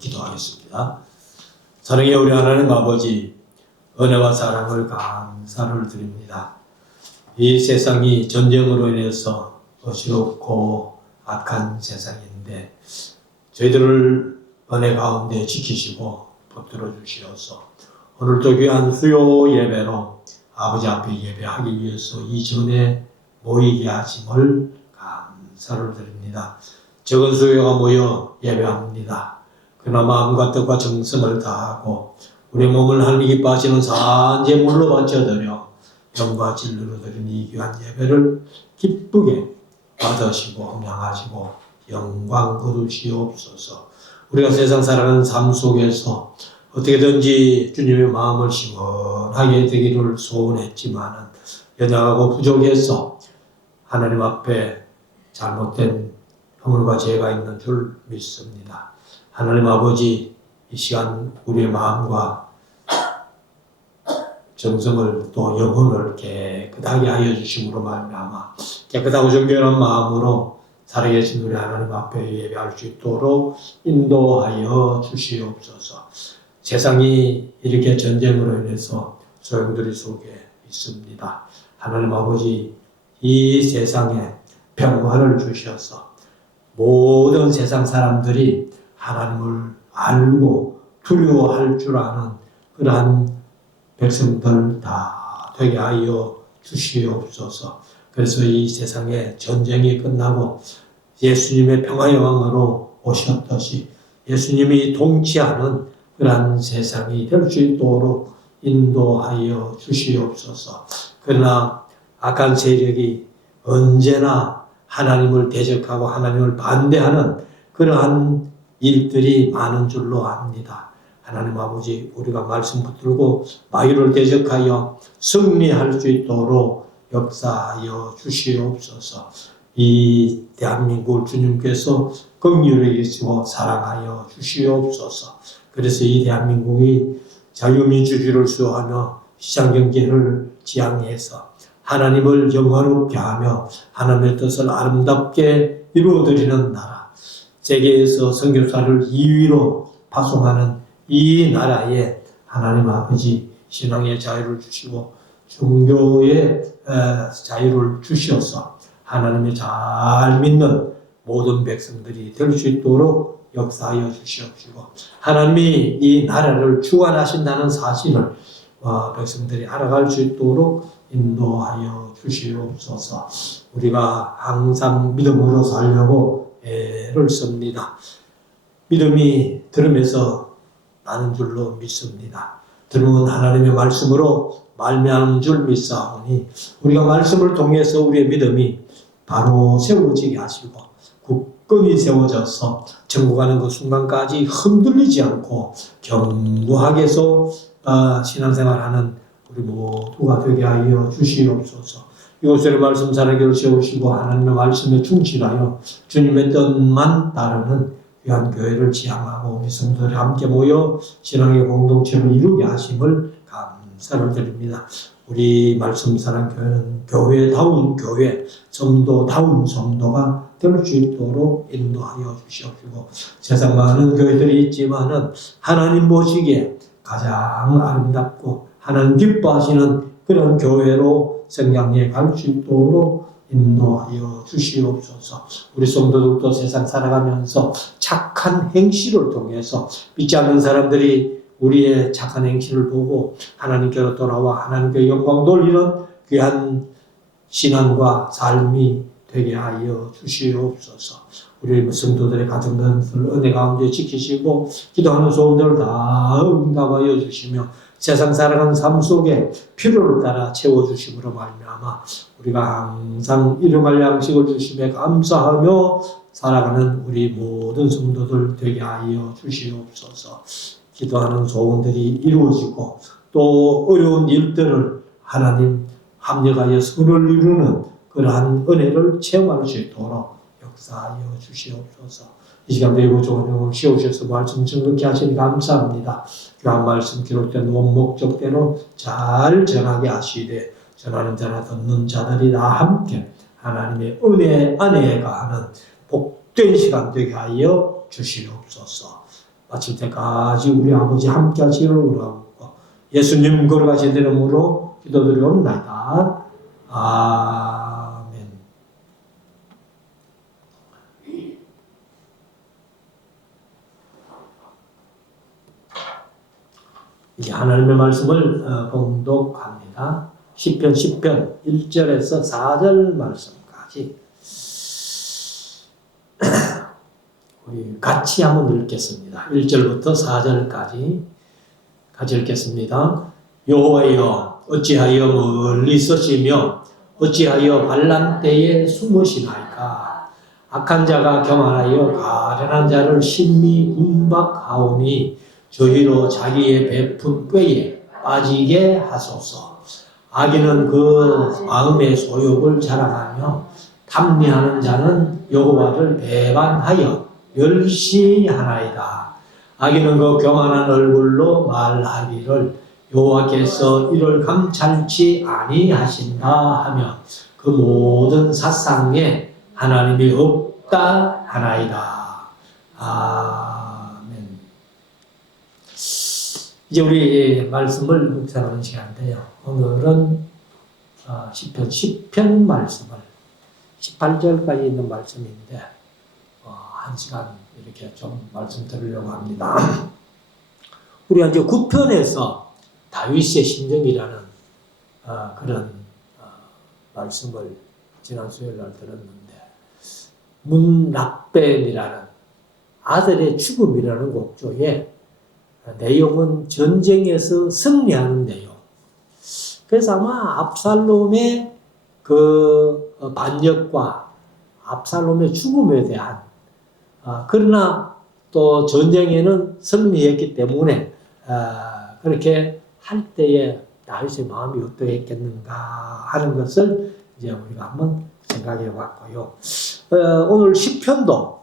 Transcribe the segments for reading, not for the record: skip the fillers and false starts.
기도하겠습니다. 사랑의 우리 하나님 아버지, 은혜와 사랑을 감사를 드립니다. 이 세상이 전쟁으로 인해서 어지럽고 악한 세상인데 저희들을 은혜 가운데 지키시고 붙들어 주시어서 오늘도 귀한 수요 예배로 아버지 앞에 예배하기 위해서 이전에 모이게 하심을 감사를 드립니다. 적은 수요가 모여 예배합니다. 그러나 마음과 뜻과 정성을 다하고 우리 몸을 하나님 기뻐하시는 산제물로 바쳐드려 영과 진리로 드린 이 귀한 예배를 기쁘게 받으시고 헌양하시고 영광 거두시옵소서. 우리가 세상 살아가는 삶 속에서 어떻게든지 주님의 마음을 시원하게 되기를 소원했지만은 연약하고 부족해서 하나님 앞에 잘못된 허물과 죄가 있는 줄 믿습니다. 하나님 아버지, 이 시간 우리의 마음과 정성을 또 영혼을 깨끗하게 하여 주심으로 말미암아 깨끗하고 정결한 마음으로 살아계신 우리 하나님 앞에 예배할 수 있도록 인도하여 주시옵소서. 세상이 이렇게 전쟁으로 인해서 소용돌이 속에 있습니다. 하나님 아버지, 이 세상에 평화를 주셔서 모든 세상 사람들이 하나님을 알고 두려워할 줄 아는 그러한 백성들 다 되게 하여 주시옵소서. 그래서 이 세상에 전쟁이 끝나고 예수님의 평화의 왕으로 오셨듯이 예수님이 통치하는 그러한 세상이 될 수 있도록 인도하여 주시옵소서. 그러나 악한 세력이 언제나 하나님을 대적하고 하나님을 반대하는 그러한 일들이 많은 줄로 압니다. 하나님 아버지, 우리가 말씀 붙들고 마귀를 대적하여 승리할 수 있도록 역사하여 주시옵소서. 이 대한민국을 주님께서 긍휼히 여기시고 사랑하여 주시옵소서. 그래서 이 대한민국이 자유민주주의를 수호하며 시장경제를 지향해서 하나님을 영화롭게 하며 하나님의 뜻을 아름답게 이루어드리는 나라, 세계에서 선교사를 2위로 파송하는 이 나라에 하나님 아버지 신앙의 자유를 주시고 종교의 자유를 주셔서 하나님의 잘 믿는 모든 백성들이 될 수 있도록 역사하여 주시옵시고 하나님이 이 나라를 주관하신다는 사실을 백성들이 알아갈 수 있도록 인도하여 주시옵소서. 우리가 항상 믿음으로 살려고 애를 씁니다. 믿음이 들음에서 나는 줄로 믿습니다. 들음은 하나님의 말씀으로 말미암은 줄 믿사오니 우리가 말씀을 통해서 우리의 믿음이 바로 세워지게 하시고 굳건히 세워져서 천국 가는 그 순간까지 흔들리지 않고 견고하게서 신앙생활하는 우리 모두가 되게 하여 주시옵소서. 이곳에 말씀 살아계를 세우시고 하나님의 말씀에 충실하여 주님의 뜻만 따르는 귀한 교회를 지향하고 우리 성도들이 함께 모여 신앙의 공동체를 이루게 하심을 감사를 드립니다. 우리 말씀사랑교회는 교회다운 교회, 성도다운 성도가 될 수 있도록 인도하여 주시옵시고 세상 많은 교회들이 있지만은 하나님 보시기에 가장 아름답고 하나님 기뻐하시는 그런 교회로 성장해 갈 수 있도록 인도하여 주시옵소서. 우리 성도들도 세상 살아가면서 착한 행실을 통해서 믿지 않는 사람들이 우리의 착한 행실을 보고 하나님께로 돌아와 하나님께 영광 돌리는 귀한 신앙과 삶이 되게 하여 주시옵소서. 우리 성도들의 가정들을 은혜 가운데 지키시고 기도하는 소원들을 다 응답하여 주시며 세상 살아가는 삶 속에 필요를 따라 채워주심으로 말미암아 우리가 항상 일용할 양식을 주심에 감사하며 살아가는 우리 모든 성도들 되게 하여 주시옵소서. 기도하는 소원들이 이루어지고 또 어려운 일들을 하나님 합력하여 선을 이루는 그러한 은혜를 체험할 수 있도록 역사하여 주시옵소서. 이 시간 배우고 좋은 영을 씌우셔서 말씀 정확히 하시니 감사합니다. 귀한 말씀 기록된 원목적대로 잘 전하게 하시되 전하는 자나 듣는 자들이 다 함께 하나님의 은혜 안에 가는 복된 시간 되게 하여 주시옵소서. 마칠 때까지 우리 아버지 함께 하시기를 원하고 예수님 걸어가신 이름으로 기도드리옵나이다. 아멘. 이제 하나님의 말씀을 봉독합니다. 시편 10편 1절에서 4절 말씀까지 우리 같이 한번 읽겠습니다. 1절부터 4절까지 같이 읽겠습니다. 여호와여 어찌하여 멀리 서시며 어찌하여 환난 때에 숨으시나이까. 악한 자가 교만하여 가련한 자를 심히 움박하오니 저희로 자기의 베푼 꾀에 빠지게 하소서. 악인은 그 마음의 소욕을 자랑하며 탐리하는 자는 여호와를 배반하여 멸시하나이다. 악인은 그 교만한 얼굴로 말하기를 여호와께서 이를 감찰치 아니하신다 하며 그 모든 사상에 하나님이 없다 하나이다. 아멘. 이제 우리 말씀을 묵상하는 시간인데요. 오늘은 시편 10편 말씀을 18절까지 있는 말씀인데 한 시간 이렇게 좀 말씀 드리려고 합니다. 우리가 이제 9편에서 다윗의 심정이라는 그런 말씀을 지난 수요일 날 들었는데 문락벤이라는 아들의 죽음이라는 곡조의 내용은 전쟁에서 승리하는 내용. 그래서 아마 압살롬의 그 반역과 압살롬의 죽음에 대한 그러나 또 전쟁에는 승리했기 때문에 그렇게 할 때에 다윗의 마음이 어떠했겠는가 하는 것을 이제 우리가 한번 생각해 봤고요. 오늘 시편도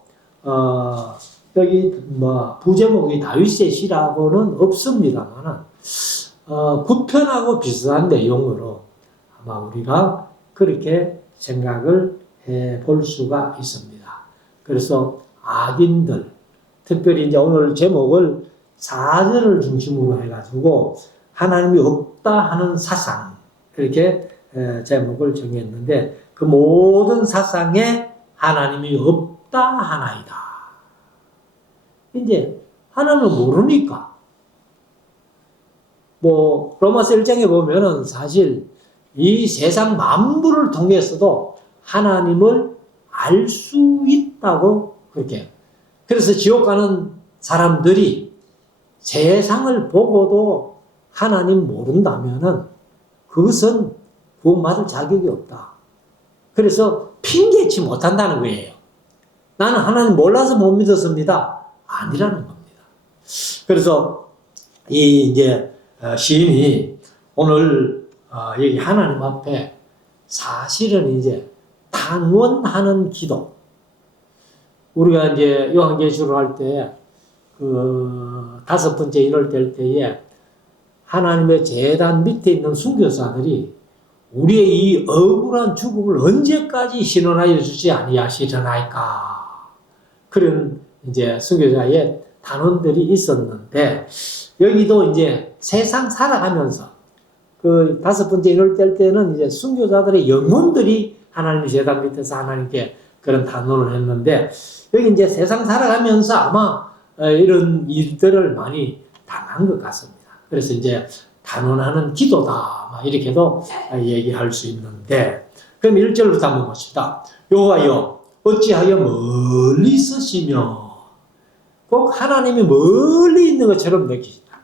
여기 뭐 부제목이 다윗의 시라고는 없습니다만은 9편하고 비슷한 내용으로 아마 우리가 그렇게 생각을 해 볼 수가 있습니다. 그래서 악인들, 특별히 이제 오늘 제목을 4절을 중심으로 해가지고 하나님이 없다 하는 사상, 이렇게 제목을 정했는데 그 모든 사상에 하나님이 없다 하나이다. 이제 하나님을 모르니까 뭐 로마서 1장에 보면은 사실 이 세상 만물을 통해서도 하나님을 알 수 있다고 그렇게. 그래서 지옥 가는 사람들이 세상을 보고도 하나님 모른다면은 그것은 구원받을 자격이 없다. 그래서 핑계치 못한다는 거예요. 나는 하나님 몰라서 못 믿었습니다. 아니라는 겁니다. 그래서 이 이제 시인이 오늘 여기 하나님 앞에 사실은 이제 단원하는 기도. 우리가 이제 요한계시록 할 때 그 5번째 이럴 때에 하나님의 제단 밑에 있는 순교사들이 우리의 이 억울한 죽음을 언제까지 신원하여 주지 아니하시려나이까. 그런 이제 순교자의 단원들이 있었는데 여기도 이제 세상 살아가면서 그 5번째 이럴 때는 이제 순교자들의 영혼들이 하나님의 제단 밑에서 하나님께 그런 단원을 했는데 여기 이제 세상 살아가면서 아마 이런 일들을 많이 당한 것 같습니다. 그래서 이제 단원하는 기도다 막 이렇게도 얘기할 수 있는데 그럼 1절부터 한번 봅시다. 여호와여 어찌하여 멀리 있으시며 꼭 하나님이 멀리 있는 것처럼 느끼신다.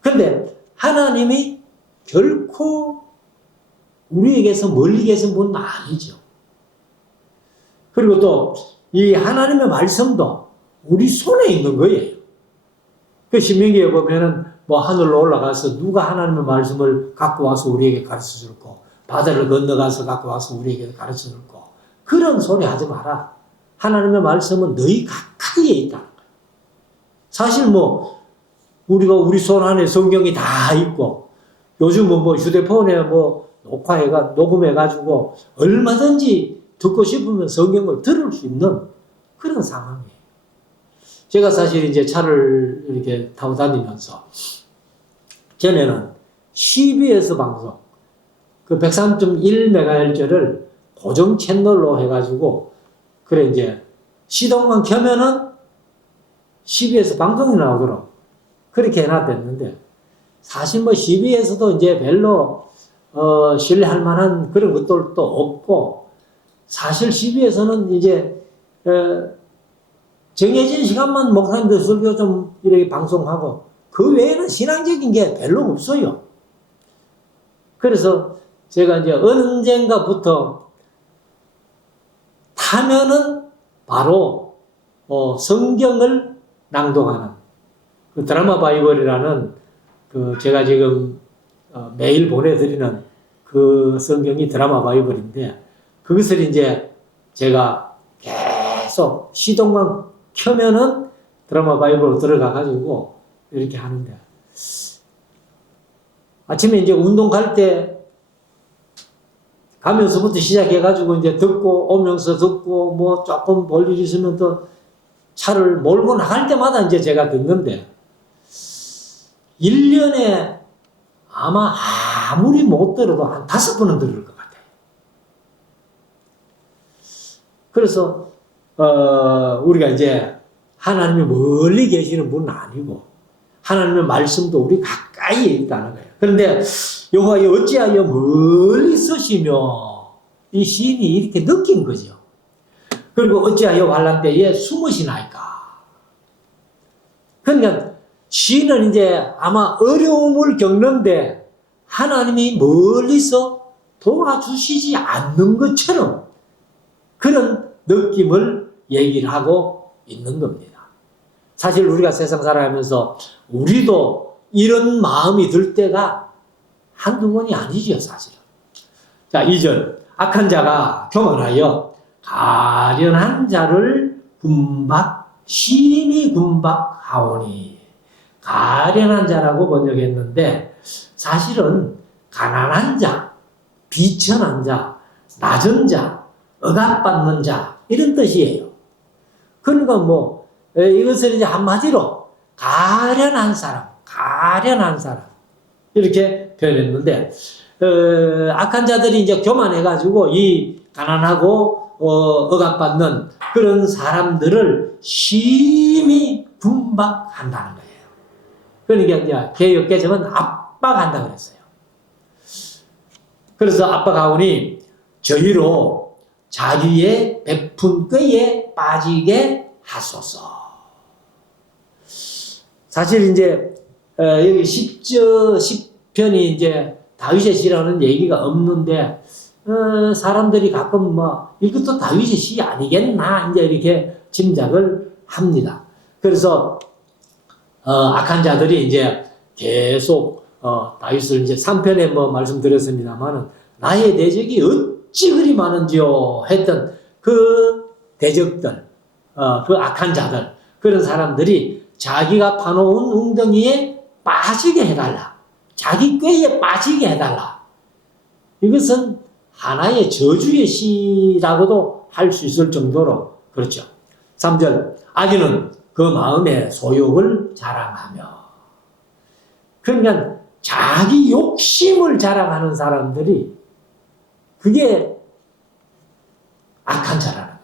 근데 하나님이 결코 우리에게서 멀리 계신 분은 아니죠. 그리고 또 이 하나님의 말씀도 우리 손에 있는 거예요. 그 신명기에 보면은 뭐 하늘로 올라가서 누가 하나님의 말씀을 갖고 와서 우리에게 가르쳐 줄 거, 바다를 건너가서 갖고 와서 우리에게 가르쳐 줄 거, 그런 소리 하지 마라. 하나님의 말씀은 너희 가까이에 있다는 거예요. 사실 뭐 우리가 우리 손 안에 성경이 다 있고 요즘은 뭐 휴대폰에 뭐 녹음해가지고 얼마든지 듣고 싶으면 성경을 들을 수 있는 그런 상황이에요. 제가 사실 이제 차를 이렇게 타고 다니면서 전에는 CBS 방송 그 103.1MHz를 고정 채널로 해가지고 그래 이제 시동만 켜면은 CBS 방송이 나오도록 그렇게 해놨댔는데 사실 뭐 CBS도 이제 별로 신뢰할 만한 그런 것들도 없고 사실 CBS는 이제 정해진 시간만 목사님들 설교 좀 이렇게 방송하고 그 외에는 신앙적인 게 별로 없어요. 그래서 제가 이제 언젠가부터 타면은 바로 성경을 낭독하는 그 드라마 바이블이라는 그 제가 지금 매일 보내드리는 그 성경이 드라마 바이블인데 그것을 이제 제가 계속 시동만 켜면은 드라마 바이블로 들어가가지고 이렇게 하는데 아침에 이제 운동 갈 때 가면서부터 시작해가지고 이제 듣고 오면서 듣고 뭐 조금 볼 일 있으면 또 차를 몰고 나갈 때마다 이제 제가 듣는데 1년에 아마 아무리 못 들어도 한 5번은 들을 것 같아요. 그래서 우리가 이제 하나님이 멀리 계시는 분은 아니고 하나님의 말씀도 우리 가까이에 있다는 거예요. 그런데 여호와여 어찌하여 멀리 서시며 이 시인이 이렇게 느낀 거죠. 그리고 어찌하여 환난 때에 숨으시나이까. 그러니까 시인은 이제 아마 어려움을 겪는데 하나님이 멀리서 도와주시지 않는 것처럼 그런 느낌을 얘기를 하고 있는 겁니다. 사실 우리가 세상 살아가면서 우리도 이런 마음이 들 때가 한두 번이 아니죠, 사실은. 자, 2절. 악한 자가 교만하여 가련한 자를 심히 군박하오니. 가련한 자라고 번역했는데 사실은 가난한 자, 비천한 자, 낮은 자, 억압받는 자 이런 뜻이에요. 그러니까 뭐 이것을 이제 한마디로 가련한 사람 이렇게 표현했는데 악한 자들이 이제 교만해가지고 이 가난하고 억압받는 그런 사람들을 심히 분박한다는 거예요. 그러니까 이제 개역개정은 압박한다 그랬어요. 그래서 압박하오니 저희로 자기의 베푼 꾀에 빠지게 하소서. 사실 이제 여기 10편이 이제 다윗의 시라는 얘기가 없는데 사람들이 가끔 뭐 이것도 다윗의 시 아니겠나 이제 이렇게 짐작을 합니다. 그래서 악한 자들이 이제 계속 다윗을 이제 3편에 뭐 말씀드렸습니다만은 나의 대적이 어찌 그리 많은지요 했던 그 대적들, 그 악한 자들, 그런 사람들이 자기가 파놓은 웅덩이에 빠지게 해달라. 자기 꾀에 빠지게 해달라. 이것은 하나의 저주의 시라고도 할 수 있을 정도로 그렇죠. 3절. 악인은 그 마음의 소욕을 자랑하며. 그러니까 자기 욕심을 자랑하는 사람들이 그게 악한 자라는 거예요.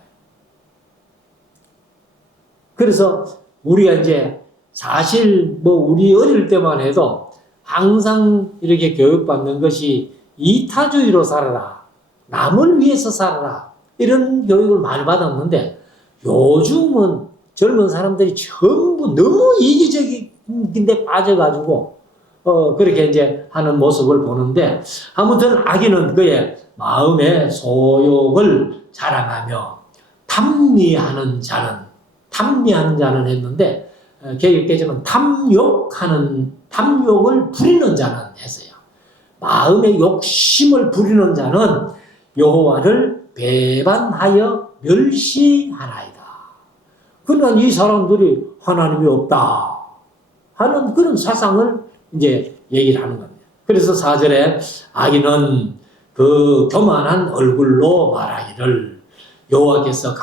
그래서 우리가 이제 사실 뭐 우리 어릴 때만 해도 항상 이렇게 교육받는 것이 이타주의로 살아라. 남을 위해서 살아라. 이런 교육을 많이 받았는데 요즘은 젊은 사람들이 전부 너무 이기적인데 빠져가지고 그렇게 이제 하는 모습을 보는데 아무튼 악인은 그의 마음의 소욕을 자랑하며 탐미하는 자는 했는데 개역개정은 탐욕을 부리는 자는 했어요. 마음의 욕심을 부리는 자는 여호와를 배반하여 멸시하나이다. 그러니까 이 사람들이 하나님이 없다 하는 그런 사상을 이제 얘기를 하는 겁니다. 그래서 4절에 악인은 그 교만한 얼굴로 말하기를 여호와께서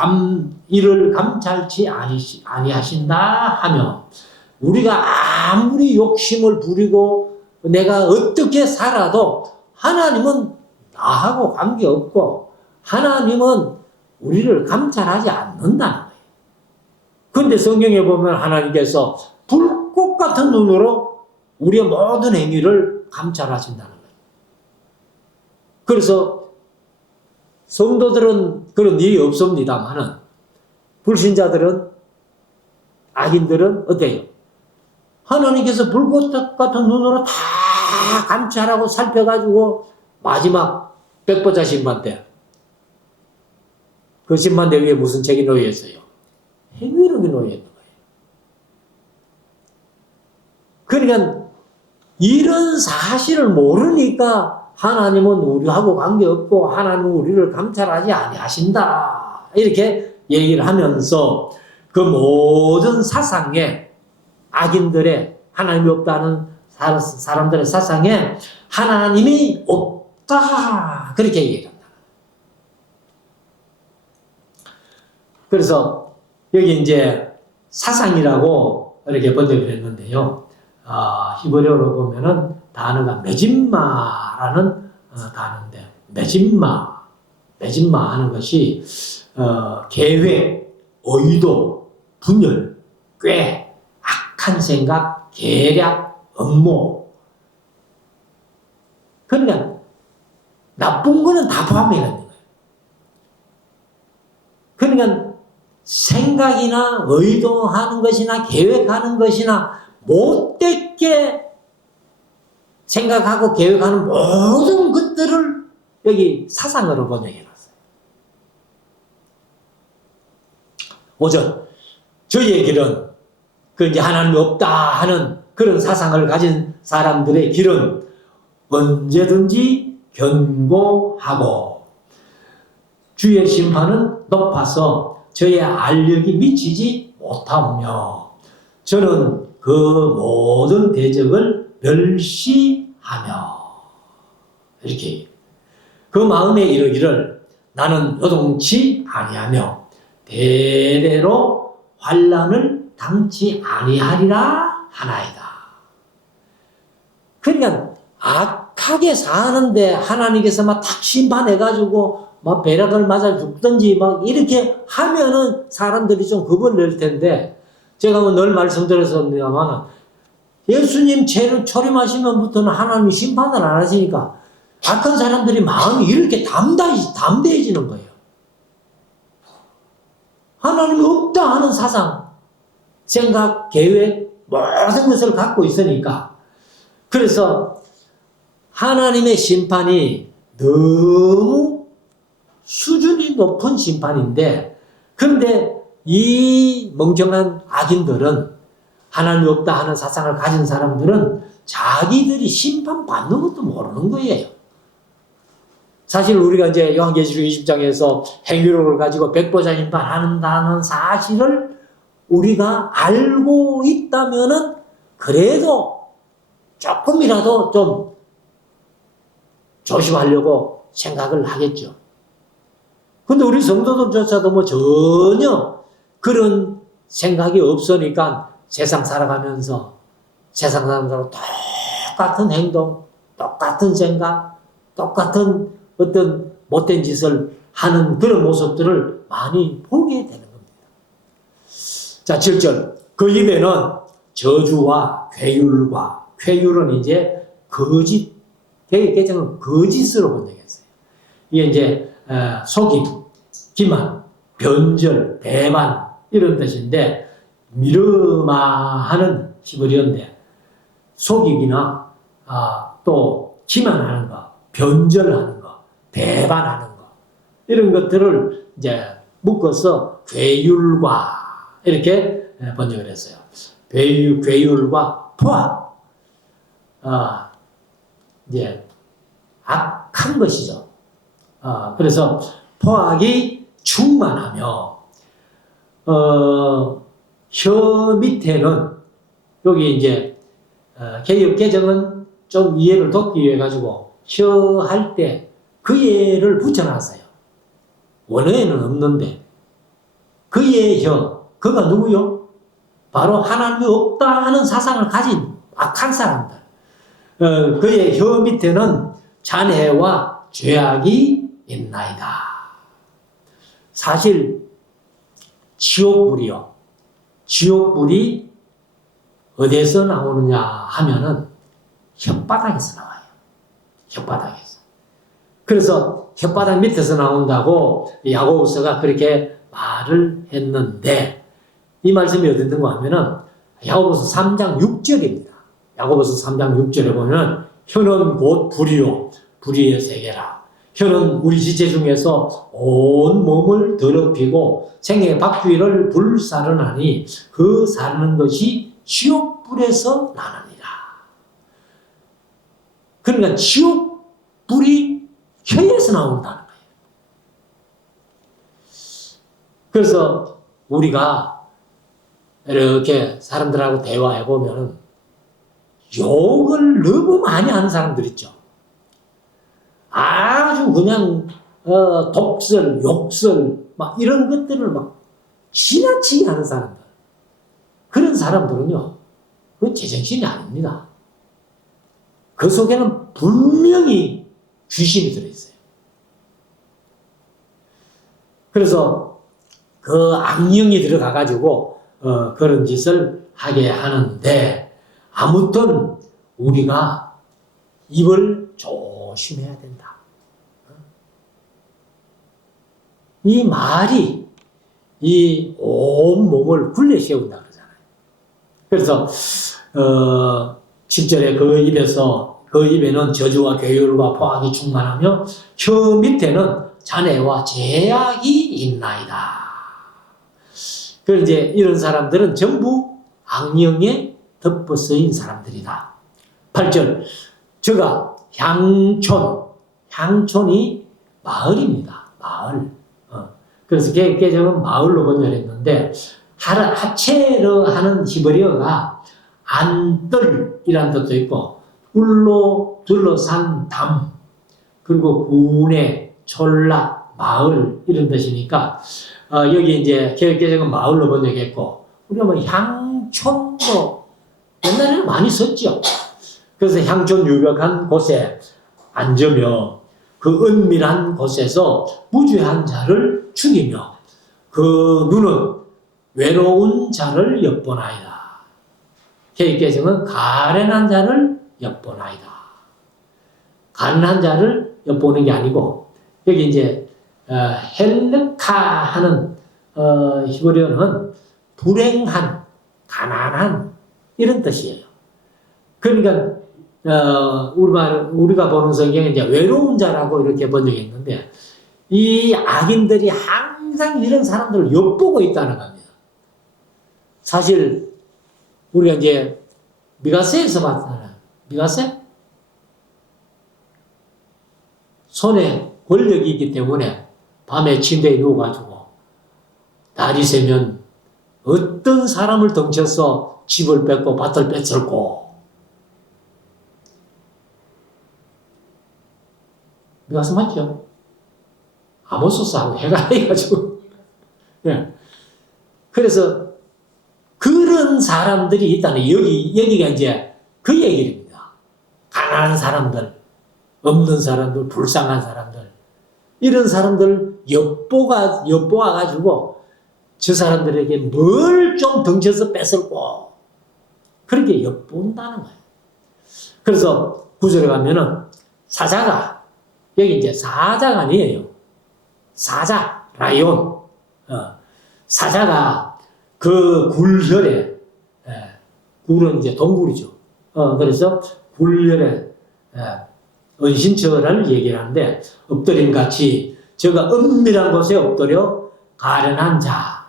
이를 감찰치 아니하신다 하며 우리가 아무리 욕심을 부리고 내가 어떻게 살아도 하나님은 나하고 관계없고 하나님은 우리를 감찰하지 않는다는 거예요. 그런데 성경에 보면 하나님께서 불꽃 같은 눈으로 우리의 모든 행위를 감찰하신다는 거예요. 그래서 성도들은 그런 일이 없습니다만은 불신자들은 악인들은 어때요? 하나님께서 불꽃 같은 눈으로 다 감찰하고 살펴가지고 마지막 백보자 심판 때 그 심판대 위에 무슨 책이 놓여 있어요? 행위록이 놓여 있는 거예요. 그러니까 이런 사실을 모르니까 하나님은 우리하고 관계없고 하나님은 우리를 감찰하지 아니하신다 이렇게 얘기를 하면서 그 모든 사상에 악인들의 하나님이 없다는 사람들의 사상에 하나님이 없다 그렇게 얘기합니다. 그래서 여기 이제 사상이라고 이렇게 번역을 했는데요. 히브리어로 보면은 단어가 메짐마라는 단어인데 메짐마 하는 것이 계획, 의도, 분열, 꾀, 악한 생각, 계략, 음모. 그러니까 나쁜 거는 다 포함해 있는 거예요. 그러니까 생각이나 의도하는 것이나 계획하는 것이나 못되게 생각하고 계획하는 모든 것들을 여기 사상으로 번역해놨어요. 오전 저희의 길은 그 이제 하나님이 없다 하는 그런 사상을 가진 사람들의 길은 언제든지 견고하고 주의 심판은 높아서 저의 알력이 미치지 못하며 저는 그 모든 대적을 멸시하며 이렇게 그 마음에 이르기를 나는 요동치 아니하며 대대로 환난을 당치 아니하리라 하나이다. 그러니까 악하게 사는데 하나님께서 막 탁 심판해가지고 막 벼락을 맞아 죽든지 막 이렇게 하면은 사람들이 좀 겁을 낼 텐데 제가 뭐 늘 말씀드렸습니다만 예수님 죄를 초림하시면부터는 하나님이 심판을 안 하시니까 악한 사람들이 마음이 이렇게 담대해지는 거예요. 하나님이 없다 하는 사상, 생각, 계획 모든 것을 갖고 있으니까 그래서 하나님의 심판이 너무 수준이 높은 심판인데 그런데 이 멍청한 악인들은 하나님이 없다 하는 사상을 가진 사람들은 자기들이 심판받는 것도 모르는 거예요. 사실 우리가 이제 요한계시록 20장에서 행위록을 가지고 백보자 심판한다는 사실을 우리가 알고 있다면은 그래도 조금이라도 좀 조심하려고 생각을 하겠죠. 근데 우리 성도들조차도 뭐 전혀 그런 생각이 없으니까 세상 살아가면서 세상 사람들하고 똑같은 행동, 똑같은 생각, 똑같은 어떤 못된 짓을 하는 그런 모습들을 많이 보게 되는 겁니다. 자, 7절. 그 입에는 저주와 괴율과, 괴율은 이제 거짓, 개정은 거짓으로 번역했어요. 이게 이제 속임, 기만, 변절, 배반 이런 뜻인데 미르마하는 히브리어인데 속이기나 또 기만하는 거, 변절하는 거, 배반하는 거 이런 것들을 이제 묶어서 괴율과 이렇게 번역을 했어요. 괴율과 포악, 이제 악한 것이죠. 그래서 포악이 충만하며 혀 밑에는 여기 이제 개역 개정은 좀 이해를 돕기 위해 가지고 혀 할 때 그 예를 붙여놨어요. 원어에는 없는데 그의 혀, 그가 누구요? 바로 하나님이 없다 하는 사상을 가진 악한 사람들. 그의 혀 밑에는 잔해와 죄악이 있나이다. 사실 지옥불이요. 지옥불이 어디에서 나오느냐 하면은 혓바닥에서 나와요. 혓바닥에서. 그래서 혓바닥 밑에서 나온다고 야고보서가 그렇게 말을 했는데 이 말씀이 어디 있는가 하면은 야고보서 3장 6절입니다. 야고보서 3장 6절에 보면 혀는 곧 불이요 불의의 세계라. 혀는 우리 지체 중에서 온 몸을 더럽히고 생의 박주위를 불사르나니 그 사르는 것이 지옥불에서 나느니라. 그러니까 지옥불이 혀에서 나온다는 거예요. 그래서 우리가 이렇게 사람들하고 대화해 보면 욕을 너무 많이 하는 사람들 있죠. 아주 그냥 독설, 욕설 막 이런 것들을 막 지나치게 하는 사람들. 그런 사람들은요, 그건 제정신이 아닙니다. 그 속에는 분명히 귀신이 들어있어요. 그래서 그 악령이 들어가가지고 그런 짓을 하게 하는데 아무튼 우리가 입을 조심해야 된다. 이 말이 이 온 몸을 굴려 세운다 그러잖아요. 그래서 10절에 그 입에는 저주와 괴율과 포악이 충만하며 혀 밑에는 잔해와 죄악이 있나이다. 그래서 이제 이런 사람들은 전부 악령에 덮어쓰인 사람들이다. 8절 저가 향촌이 마을입니다. 마을. 그래서 개정은 마을로 번역했는데 하체로 하는 히브리어가 안뜰이라는 뜻도 있고 울로 둘러싼 담 그리고 군의 촌락 마을 이런 뜻이니까 여기 이제 개정은 마을로 번역했고 우리가 뭐 향촌도 옛날에는 많이 썼죠. 그래서 향촌 유력한 곳에 앉으며 그 은밀한 곳에서 무죄한 자를 죽이며 그 눈은 외로운 자를 엿보나이다. 개정은 가련한 자를 엿보나이다. 가련한 자를 엿보는 게 아니고 여기 이제 헬르카 하는 히브리어는 불행한, 가난한 이런 뜻이에요. 그러니까 우리가 보는 성경에 이제 외로운 자라고 이렇게 번역했는데 이 악인들이 항상 이런 사람들을 엿보고 있다는 겁니다. 사실 우리가 이제 미가세에서 봤잖아요. 미가세? 손에 권력이 있기 때문에 밤에 침대에 누워가지고 날이 새면 어떤 사람을 덩쳐서 집을 뺏고 밭을 뺏을고 미가세 맞죠? 아모스하고 해가 해가지고 네. 그래서 그런 사람들이 있다는 여기가 이제 그 얘기입니다. 가난한 사람들, 없는 사람들, 불쌍한 사람들 이런 사람들 엿보아가지고 저 사람들에게 뭘 좀 덩쳐서 뺏을고 그렇게 엿본다는 거예요. 그래서 9절에 가면은 사자가 여기 이제 사자가 아니에요. 사자, 라이온. 사자가 그 굴혈에, 굴은 이제 동굴이죠. 그래서 굴혈에, 은신처를 얘기를 하는데, 엎드림 같이, 저가 은밀한 곳에 엎드려 가련한 자.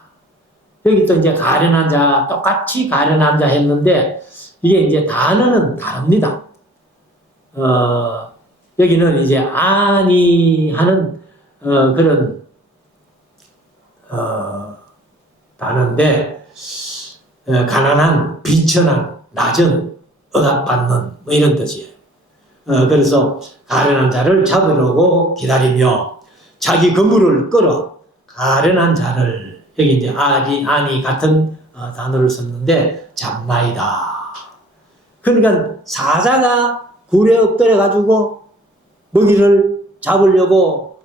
여기 또 이제 가련한 자, 똑같이 가련한 자 했는데, 이게 이제 단어는 다릅니다. 여기는 이제 아니 하는 그런 단어인데 가난한, 비천한, 낮은, 억압받는 뭐 이런 뜻이에요. 그래서 가련한 자를 잡으려고 기다리며 자기 그물을 끌어 가련한 자를, 여기 이제 아니 같은 단어를 썼는데 잡나이다. 그러니까 사자가 굴에 엎드려 가지고 먹이를 잡으려고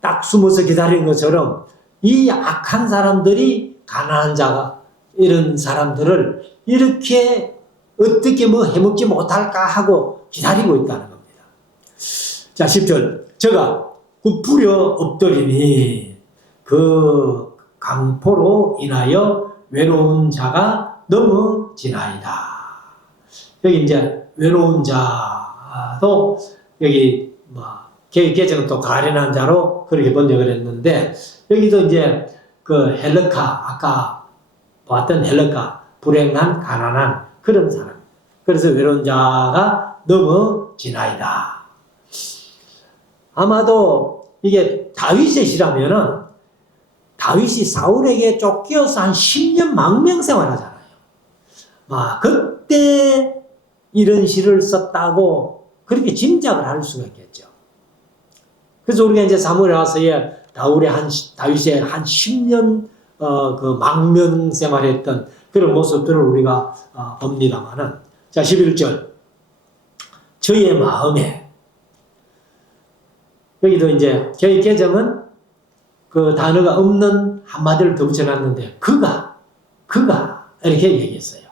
딱 숨어서 기다린 것처럼 이 악한 사람들이, 가난한 자가, 이런 사람들을 이렇게 어떻게 뭐 해먹지 못할까 하고 기다리고 있다는 겁니다. 자, 10절. 저가 굽부려 엎드리니 그 강포로 인하여 외로운 자가 넘어지나이다. 여기 이제 외로운 자도 여기 뭐 개정은 또 가련한 자로 그렇게 번역을 했는데, 여기도 이제 그 헬르카, 아까 봤던 헬르카, 불행한 가난한 그런 사람. 그래서 외로운 자가 넘어지나이다. 아마도 이게 다윗의 시라면은 다윗이 사울에게 쫓겨서 한 10년 망명 생활하잖아요. 그때 이런 시를 썼다고 그렇게 짐작을 할 수가 있겠죠. 그래서 우리가 이제 사무엘하서에 다윗의 한 10년 그 망명 생활했던 그런 모습들을 우리가 봅니다만은, 자, 11절. 저의 마음에, 여기도 이제 저희 개정은 그 단어가 없는 한마디를 더 붙여놨는데, 그가 이렇게 얘기했어요.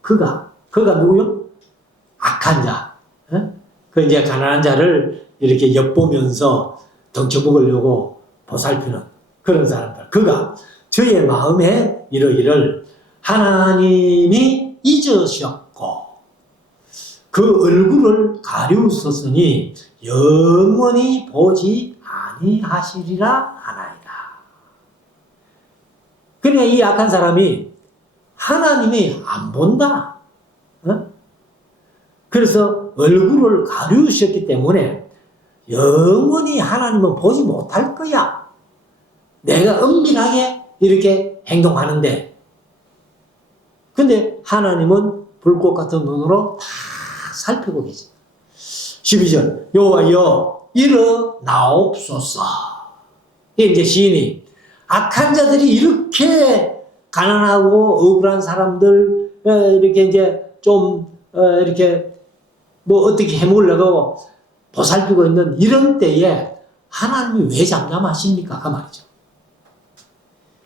그가 누구요? 악한 자. 그 이제 가난한 자를 이렇게 엿보면서 덩쳐먹으려고 보살피는 그런 사람들. 그가 저의 마음에 이러기를 하나님이 잊으셨고 그 얼굴을 가리우셨으니 영원히 보지 아니하시리라 하나이다. 그러니까 이 악한 사람이 하나님이 안 본다. 그래서 얼굴을 가리우셨기 때문에 영원히 하나님은 보지 못할 거야. 내가 은밀하게 이렇게 행동하는데, 근데 하나님은 불꽃 같은 눈으로 다 살피고 계십니다. 12절. 여호와여 일어나옵소서. 이게 이제 시인이 악한 자들이 이렇게 가난하고 억울한 사람들 이렇게 이제 좀 이렇게 뭐 어떻게 해먹으려고 보살피고 있는 이런 때에 하나님이 왜 잠잠하십니까? 그 말이죠.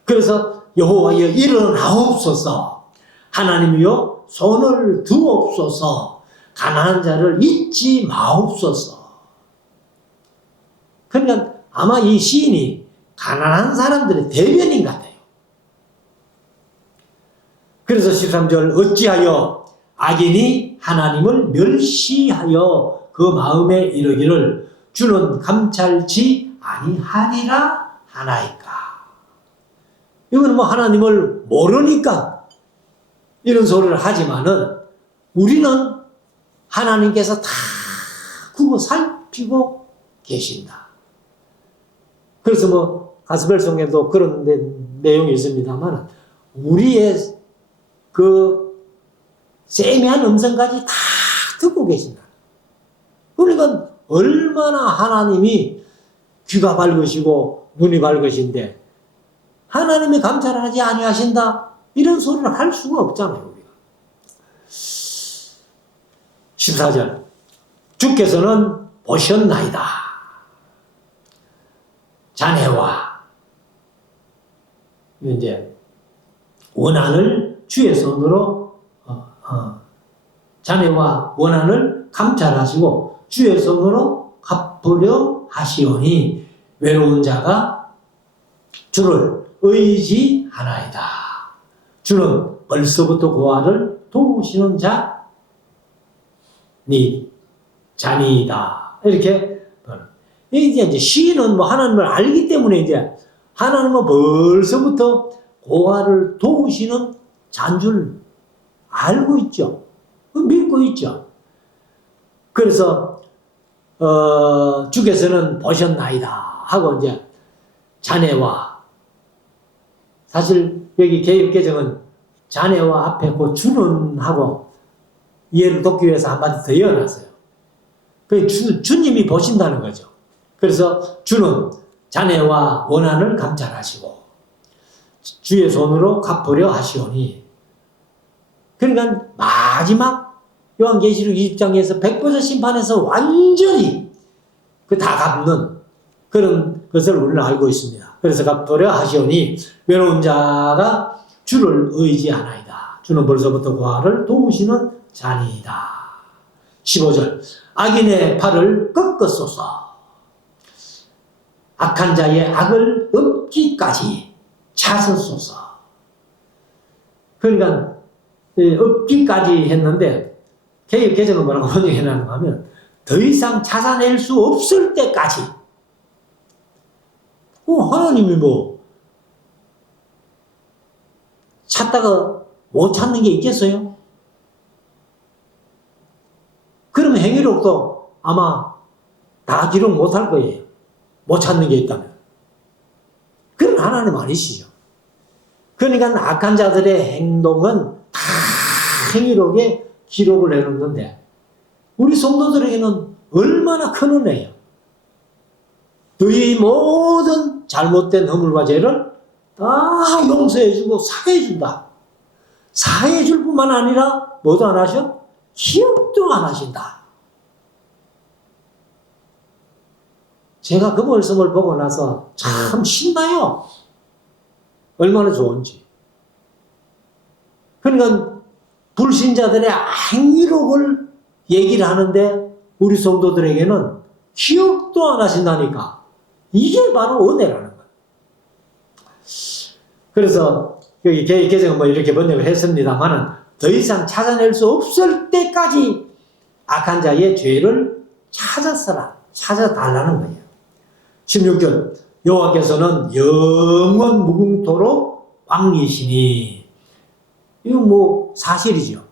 그래서 여호와여 일어나옵소서. 하나님이여 손을 두옵소서. 가난한 자를 잊지 마옵소서. 그러니까 아마 이 시인이 가난한 사람들의 대변인 같아요. 그래서 13절. 어찌하여 악인이 하나님을 멸시하여 그 마음에 이르기를 주는 감찰치 아니하리라 하나이까. 이건 뭐 하나님을 모르니까 이런 소리를 하지만은 우리는 하나님께서 다 두고 살피고 계신다. 그래서 뭐 가스펠송에도 그런 내용이 있습니다만 우리의 그 세미한 음성까지 다 듣고 계신다. 그러니까 얼마나 하나님이 귀가 밝으시고 눈이 밝으신데 하나님이 감찰하지 아니하신다 이런 소리를 할 수가 없잖아요. 우리가. 14절. 주께서는 보셨나이다. 자네와 이제 원한을 주의 손으로 자네와 원한을 감찰하시고 주의 손으로 갚으려 하시오니 외로운 자가 주를 의지하나이다. 주는 벌써부터 고아를 도우시는 자니이다. 이렇게 이제 시인은 뭐 하나님을 알기 때문에 이제 하나님은 벌써부터 고아를 도우시는 자인 줄 알고 있죠. 믿고 있죠. 그래서 주께서는 보셨나이다 하고 이제 자네와, 사실 여기 개역개정은 자네와 앞에 그 주는 하고 이해를 돕기 위해서 한마디 더 이어놨어요. 그 주님이 보신다는 거죠. 그래서 주는 자네와 원한을 감찰하시고 주의 손으로 갚으려 하시오니. 그러니까 마지막 요한계시록 20장에서 100% 심판에서 완전히 그 다 갚는 그런 것을 우리는 알고 있습니다. 그래서 갚으려 하시오니 외로운 자가 주를 의지하나이다. 주는 벌써부터 그와를 도우시는 자니이다. 15절 악인의 팔을 꺾으소서. 악한 자의 악을 엎기까지 차서소서. 그러니까 엎기까지 했는데 개혁개정은 뭐라고 번역해놨는가 하면 더 이상 찾아낼 수 없을 때까지. 하나님이 뭐 찾다가 못 찾는 게 있겠어요? 그러면 행위록도 아마 다 기록 못할 거예요. 못 찾는 게 있다면. 그런 하나님 아니시죠. 그러니까 악한 자들의 행동은 다 행위록에 기록을 해놓는데 우리 성도들에게는 얼마나 큰 은혜예요. 너희 모든 잘못된 허물과 죄를 다 용서해주고 사해준다. 사해줄 뿐만 아니라 뭐도 안 하셔? 기억도 안 하신다. 제가 그 말씀을 보고 나서 참 신나요. 얼마나 좋은지. 그러니까 불신자들의 행위록을 얘기를 하는데 우리 성도들에게는 기억도 안 하신다니까. 이게 바로 은혜라는 거예요. 그래서 여기 개정은 뭐 이렇게 번역을 했습니다만은 더 이상 찾아낼 수 없을 때까지 악한 자의 죄를 찾아달라는 거예요. 16절 여호와께서는 영원 무궁토록 왕이시니. 이건 뭐 사실이죠.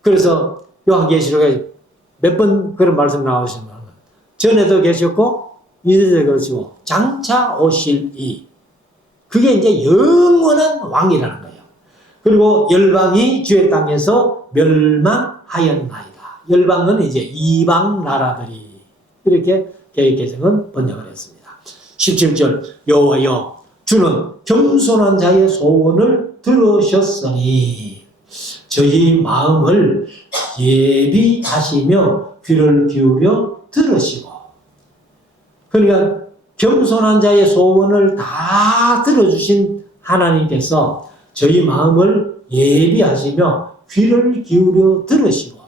그래서 요한계시록에 몇 번 그런 말씀 나오시는 거예요. 전에도 계셨고 이제도 계시고 장차 오실 이. 그게 이제 영원한 왕이라는 거예요. 그리고 열방이 주의 땅에서 멸망하였나이다. 열방은 이제 이방 나라들이. 이렇게 개혁개정은 번역을 했습니다. 17절 여호와여 주는 겸손한 자의 소원을 들으셨으니 저희 마음을 예비하시며 귀를 기울여 들으시고. 그러니까 겸손한 자의 소원을 다 들어주신 하나님께서 저희 마음을 예비하시며 귀를 기울여 들으시고.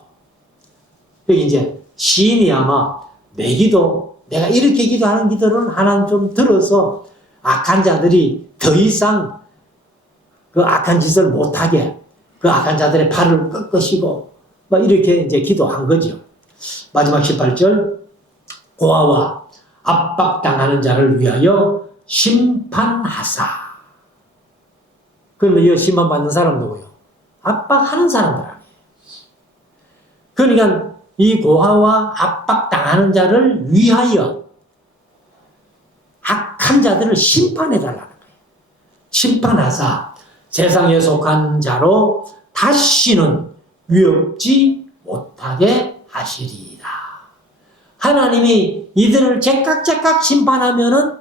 여기 이제 시인이 아마 내 기도, 내가 이렇게 기도하는 기도는 하나님 좀 들어서 악한 자들이 더 이상 그 악한 짓을 못하게 그 악한 자들의 팔을 꺾으시고 막 이렇게 이제 기도한 거죠. 마지막 18절 고아와 압박당하는 자를 위하여 심판하사. 그러면 이 심판받는 사람 누구요? 압박하는 사람들 아니에요. 그러니까 이 고아와 압박당하는 자를 위하여 악한 자들을 심판해달라는 거예요. 심판하사 세상에 속한 자로 다시는 위협지 못하게 하시리이다. 하나님이 이들을 제깍제깍 심판하면은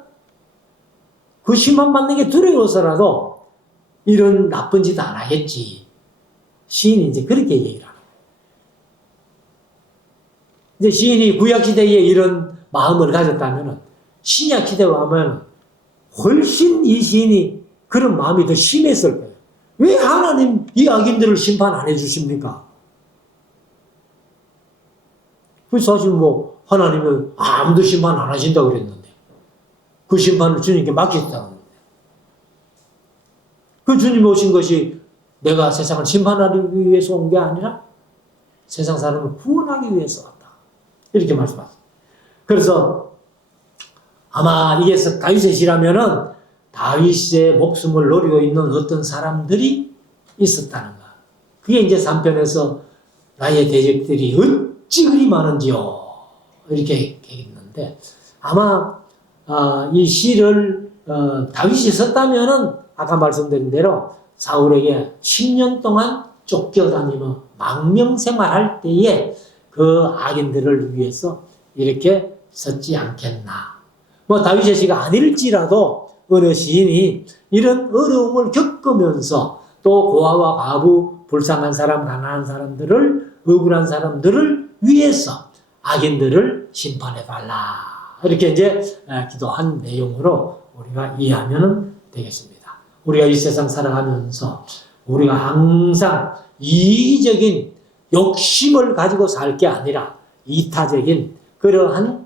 그 심판받는 게 두려워서라도 이런 나쁜 짓 안 하겠지. 시인이 이제 그렇게 얘기를 하는 거예요. 이제 시인이 구약시대에 이런 마음을 가졌다면은 신약시대로 하면 훨씬 이 시인이 그런 마음이 더 심했을 거예요. 왜 하나님 이 악인들을 심판 안 해주십니까? 그 사실 뭐 하나님은 아무도 심판 안 하신다고 그랬는데 그 심판을 주님께 맡겼다고 그랬는데 그 주님 오신 것이 내가 세상을 심판하기 위해서 온 게 아니라 세상 사람을 구원하기 위해서 왔다. 이렇게 말씀하셨습니다. 그래서 아마 이게 다윗의 시라면은 다윗의 목숨을 노리고 있는 어떤 사람들이 있었다는 것. 그게 이제 3편에서 나의 대적들이 어찌 그리 많은지요. 이렇게 얘기했는데 아마 이 시를 다윗이 썼다면은 아까 말씀드린 대로 사울에게 10년 동안 쫓겨다니며 망명생활할 때에 그 악인들을 위해서 이렇게 썼지 않겠나. 뭐 다윗의 시가 아닐지라도 어느 시인이 이런 어려움을 겪으면서 또 고아와 과부, 불쌍한 사람, 가난한 사람들을, 억울한 사람들을 위해서 악인들을 심판해달라. 이렇게 이제 기도한 내용으로 우리가 이해하면 되겠습니다. 우리가 이 세상 살아가면서 우리가 항상 이기적인 욕심을 가지고 살 게 아니라 이타적인 그러한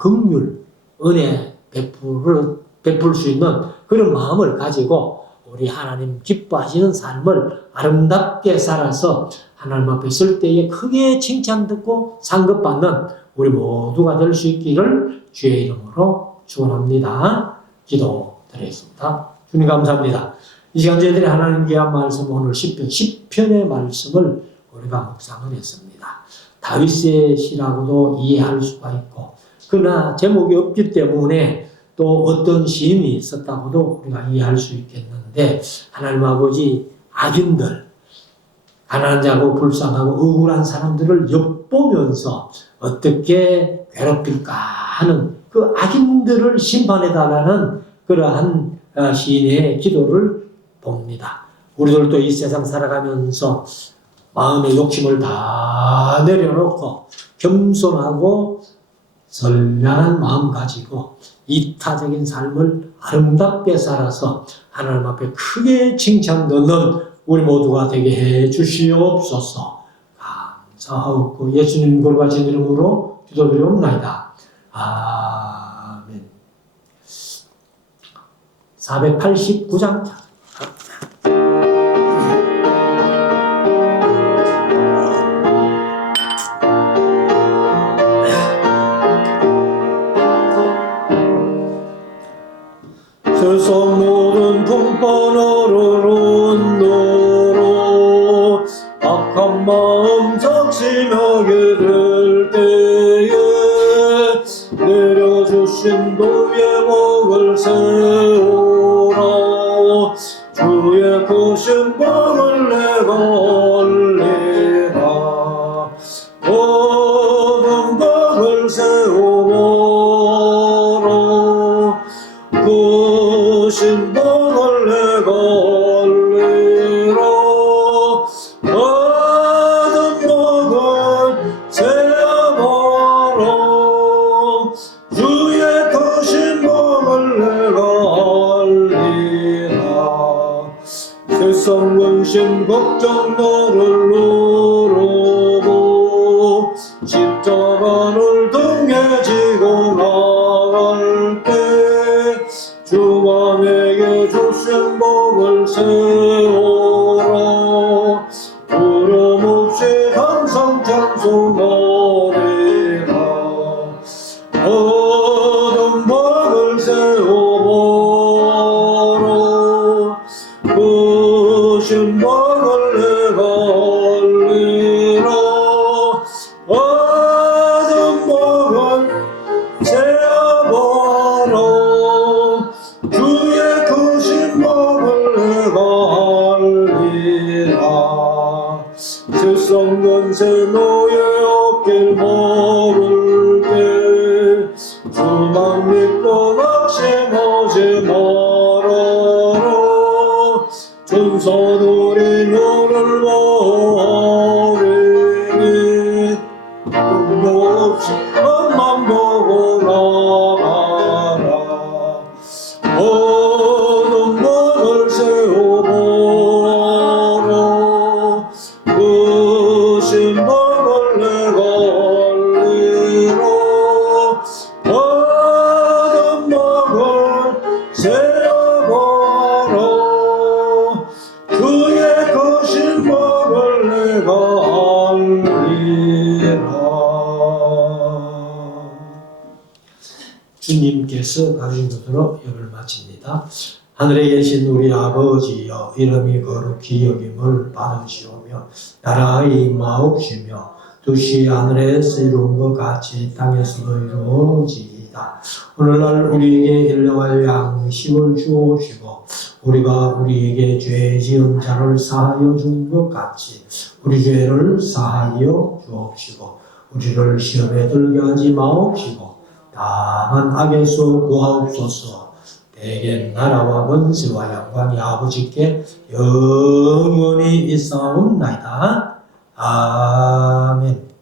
긍휼, 은혜 베풀 수 있는 그런 마음을 가지고 우리 하나님 기뻐하시는 삶을 아름답게 살아서 하나님 앞에 설 때에 크게 칭찬 듣고 상급받는 우리 모두가 될 수 있기를 주의 이름으로 축원합니다. 기도드리겠습니다. 주님 감사합니다. 이 시간 저희들이 하나님께 한 말씀, 오늘 10편의 말씀을 우리가 묵상을 했습니다. 다윗의 시라고도 이해할 수가 있고, 그러나 제목이 없기 때문에 또 어떤 시인이 썼다고도 우리가 이해할 수 있겠는데, 하나님 아버지 악인들, 가난한 자고 불쌍하고 억울한 사람들을 엿보면서 어떻게 괴롭힐까 하는 그 악인들을 심판해달라는 그러한 시인의 기도를 봅니다. 우리들도 이 세상 살아가면서 마음의 욕심을 다 내려놓고 겸손하고 선량한 마음 가지고 이타적인 삶을 아름답게 살아서 하나님 앞에 크게 칭찬 듣는 우리 모두가 되게 해 주시옵소서. 감사하고 예수님 거룩하신 이름으로 기도드리옵나이다. 아멘. 489장 세상 모든 풍파너를 온도로 악한 마음 작심하게 될 때에 내려주신 도의 복을 세우라. 주의 크신 복을 내가 올리라. 모든 복을 세우라. 크신 복을 내가 올리라. 모든 복을 세워보라. 주의 크신 복을 내가 올리라. 세상 근심 걱정 너를 누르고 십자가를 등에 지고 나갈 때 주가 내게 주신 복을 세우라. 부름 없이 항상 찬송하리라. 모든 복을 세워보라. 크신 복을 내가 올리라. 모든 복을 세워보라. 주의 크신 복을 내가 올리라. 세상 권세 너의 어깨를 먹을 때 주만 믿고 낙심하지 말아라. 천사들이 너를 보리니 없이 앞만 보고 나가라. 모든 복을 세워보라. 크신 복을 내가 올리라. 모든 복을 세워보라. 주의 크신 복을 내가 올리라. 주님께서 가르친 것으로 예배를 마칩니다. 하늘에 계신 우리 아버지여, 이름이 거룩히 여김을 받으시오며 나라의 임하옵시며 뜻이 하늘에서 이룬 것 같이 땅에서도 이루어지이다. 오늘날 우리에게 일용할 양식을 주옵시고 우리가 우리에게 죄 지은 자를 사하여 준 것 같이 우리 죄를 사하여 주옵시고 우리를 시험에 들게 하지 마옵시고 당한 악에서 구하옵소서. 대개 나라와 권세와 영광이 아버지께 영원히 있사옵나이다. 아멘.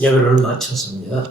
예배를 마쳤습니다.